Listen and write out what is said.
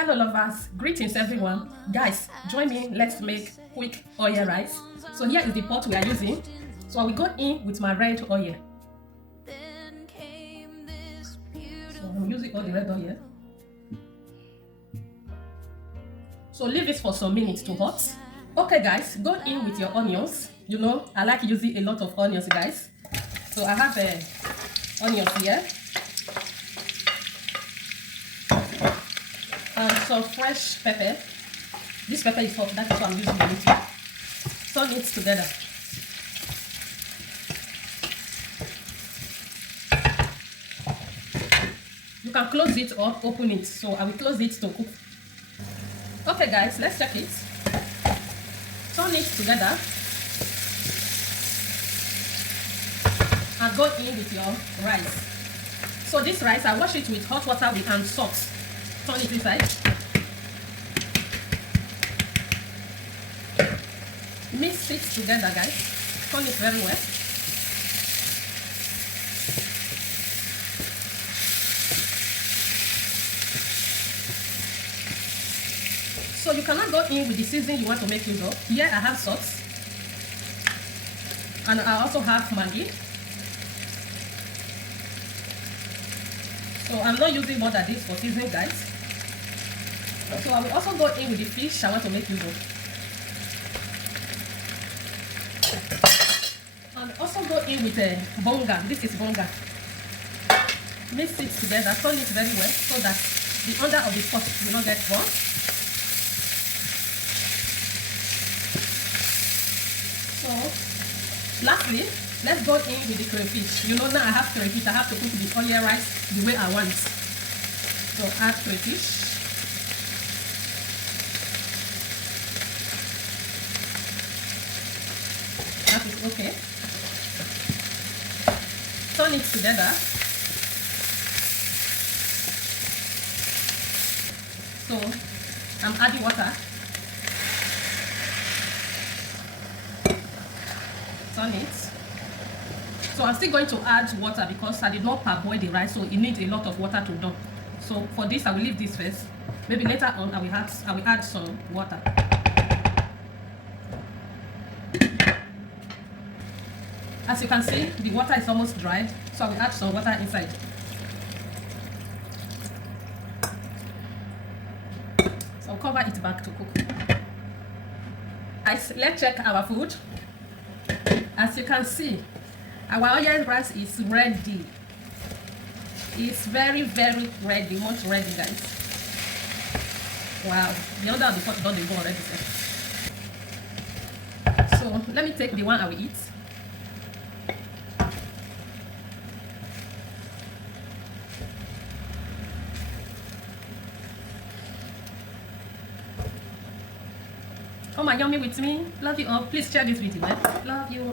Hello lovers, greetings everyone. Guys, join me, let's make quick oil rice. So here is the pot we are using. So I will go in with my red oil. So I'm using all the red oil. So leave it for some minutes to hot. Okay guys, go in with your onions. You know, I like using a lot of onions guys. So I have onions here. And some fresh pepper. This pepper is hot, that is what I'm using the little. Turn it together. You can close it or open it. So I will close it to cook. Okay guys, let's check it. Turn it together. And go in with your rice. So this rice, I wash it with hot water and salt. Turn it inside. Mix it together guys. Turn it very well. So you cannot go in with the seasoning you want to make use of. Here I have salt. And I also have Maggi. So I'm not using more than this for seasoning guys. So I will also go in with the fish I want to make use of. And also go in with bonga. This is bonga. Mix it together, turn it very well so that the under of the pot will not get burnt. So lastly, let's go in with the crayfish. You know now I have crayfish. I have to cook the oil rice the way I want. So add crayfish. That is okay. Turn it together. So I'm adding water. Turn it. So I'm still going to add water because I did not parboil the rice, so it needs a lot of water to done. So for this I will leave this first. Maybe later on I will add some water. As you can see, the water is almost dried, so I will add some water inside. So I'll cover it back to cook. Guys, let's check our food. As you can see, our oil rice is ready. It's very, very ready, much ready, guys. Wow, the other of the pot don't go already. So let me take the one I will eat. Come on, yummy with me. Love you all. Please share this video. Love you.